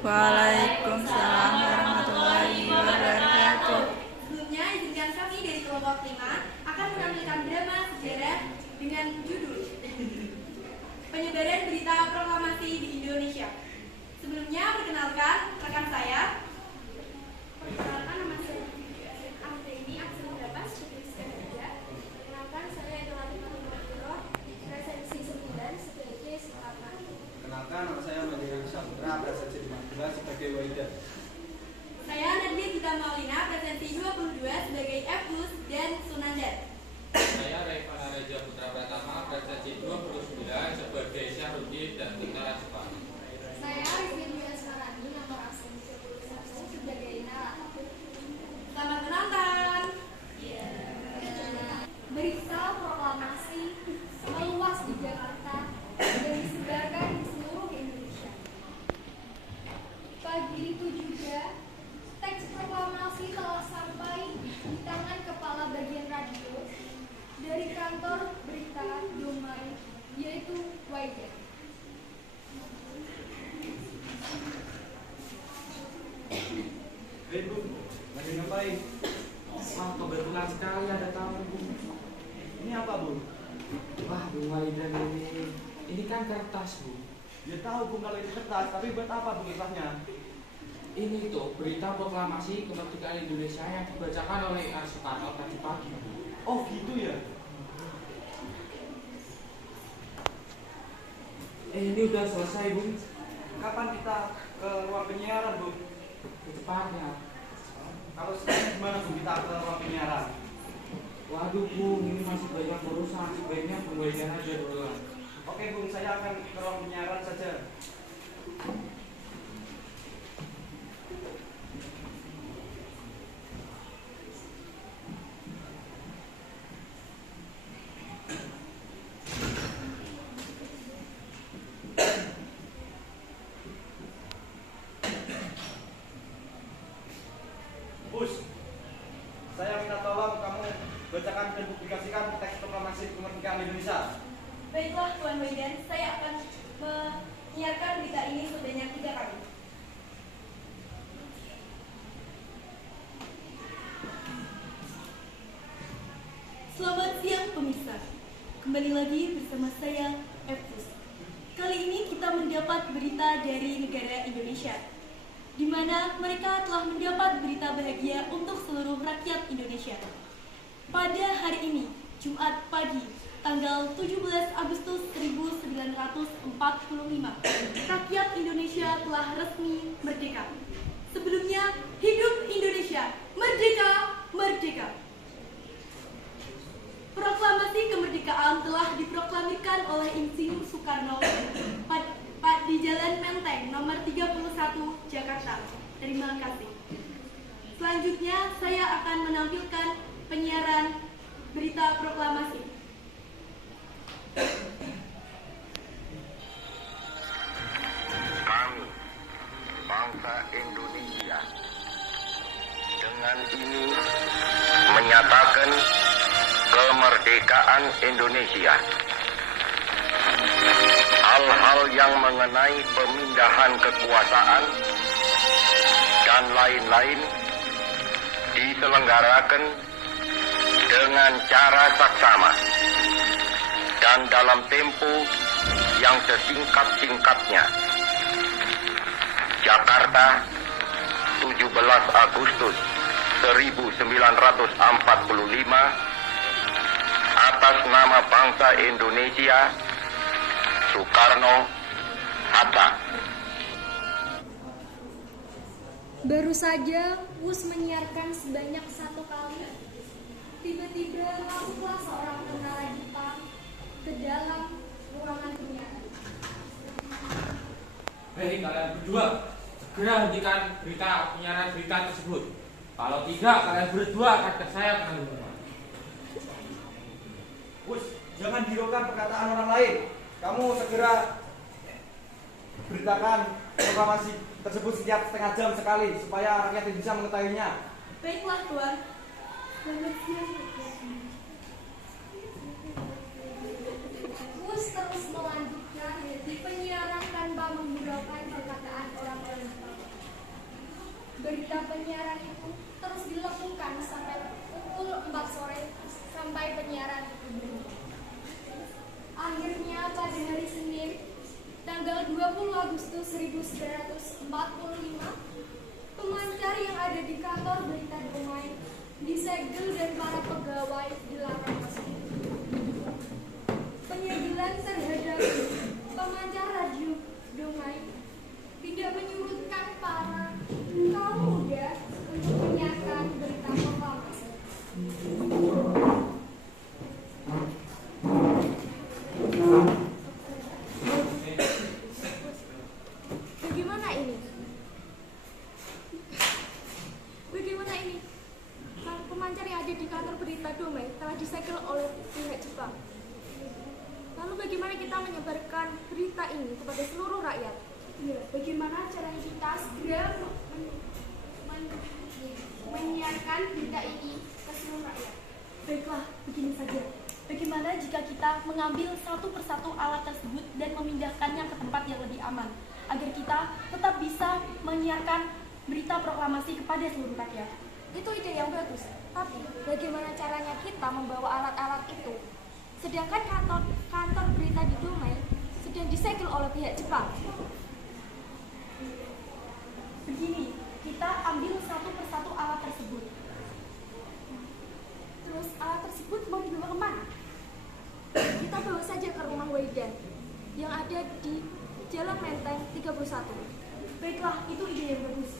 Waalaikumsalam warahmatullahi wabarakatuh. Sebelumnya, izinkan kami dari kelompok 5 akan menampilkan drama sejarah dengan judul Penyebaran Berita Proklamasi di Indonesia. Sebelumnya, perkenalkan rekan saya. Perkenalkan, nama saya Amreni Aksen Dapas Putri Sekarja. Perkenalkan, saya adalah Fatimah presensi 9 sebagai Soekarno. Kenalkan, nama saya Madina Saputra, presensi 15 sebagai Waida. Saya Nadia Gita Maulina, presensi 22 sebagai Eflus dan Sunandar. Saya Raifana Raja Putra Pratama, presensi 29 sebagai Syahrudin dan Tentara Jepang. Saya Rizky Asmarani, nomor absen 31 sebagai Nala. Selamat menonton. Berita proklamasi meluas di Jakarta dan disebarkan di seluruh Indonesia. Pagi itu juga, teks proklamasi telah sampai di tangan Kepala Bagian Radio dari kantor berita Domai, yaitu Waida. Hei Bu, lagi ngapain? Wah, kebetulan sekali ada tamu, Bu. Ini apa Bu? Wah, Bu Waida ini kan kertas, Bu. Ya tahu Bu kalau ini kertas, tapi buat apa Bu kertasnya? Ini tuh berita proklamasi kemerdekaan Indonesia yang dibacakan oleh Soekarno tadi pagi, Bu. Oh gitu ya? Ini udah selesai, Bu. Kapan kita ke ruang penyiaran Bu? Secepatnya. Kalau sekarang gimana Bu kita ke ruang penyiaran? Waduh, Bu, ini masih banyak urusan. Sebaiknya Bu Waida aja dulu. Oke Bu, saya akan ke ruang penyiaran saja. Bus, saya minta tolong kamu bacakan dan publikasikan teks proklamasi kemerdekaan Indonesia. Baiklah Tuan Waidan, saya akan menyiarkan berita ini sebanyak 3 kali. Selamat siang pemirsa. Kembali lagi bersama saya, Eflus. Kali ini kita mendapat berita dari negara Indonesia, di mana mereka telah mendapat berita bahagia untuk seluruh rakyat Indonesia. Pada hari ini, Jumat pagi, tanggal 17 Agustus 1945, rakyat Indonesia telah resmi merdeka. Sebelumnya, hidup Indonesia, merdeka, merdeka. Proklamasi kemerdekaan telah diproklamirkan oleh Insinyur Soekarno di Jalan Menteng nomor 31 Jakarta. Terima kasih. Selanjutnya saya akan menampilkan penyiaran berita proklamasi. Kami, bangsa Indonesia, dengan ini menyatakan kemerdekaan Indonesia. Hal-hal yang mengenai pemindahan kekuasaan dan lain-lain diselenggarakan dengan cara saksama dan dalam tempo yang sesingkat-singkatnya. Jakarta, 17 Agustus 1945, atas nama bangsa Indonesia, Soekarno-Hatta. Baru saja WUS menyiarkan sebanyak 1 kali. Tiba-tiba masuklah seorang tentara Jepang ke dalam ruangan penyiaran. Hei kalian berdua, segera hentikan penyiaran berita tersebut. Kalau tidak, kalian berdua akan ke saya kena hukuman. Bus, jangan hiraukan perkataan orang lain. Kamu segera beritakan proklamasi tersebut setiap setengah jam sekali supaya rakyat Indonesia mengetahuinya. Baiklah Tuan. Selamat siang. WUS terus melanjutkan penyiaran tanpa menghiraukan perkataan orang-orang Jepang. berita penyiaran itu terus dilakukan sampai pukul 4 sore sampai penyiaran itu berhenti. Akhirnya pada hari Senin, tanggal 20 Agustus 1945, pemancar yang ada di kantor berita Damai disegel dan para pegawai dilarang masuk. Penyegelan terhadap pemancar radio Damai tidak menyurutkan para kaum muda untuk menyiarkan berita proklamasi. Bagaimana ini? Pemancar yang ada di kantor berita Damai telah disegel oleh pihak Jepang. Lalu bagaimana kita menyebarkan berita ini kepada seluruh rakyat? Ya, bagaimana caranya kita segera menyiarkan berita ini ke seluruh rakyat? Baiklah, begini saja. Bagaimana jika kita mengambil satu persatu alat tersebut dan memindahkannya ke tempat yang lebih aman, agar kita tetap bisa menyiarkan berita proklamasi kepada seluruh rakyat? Itu ide yang bagus. Tapi bagaimana caranya kita membawa alat-alat itu? Sedangkan kantor berita di Damai sedang disegel oleh pihak Jepang. Begini, kita ambil satu persatu alat tersebut. Terus alat tersebut mau dibawa kemana? Kita bawa saja ke rumah Waidan yang ada di Jalan Menteng 31. Baiklah, itu ide yang bagus.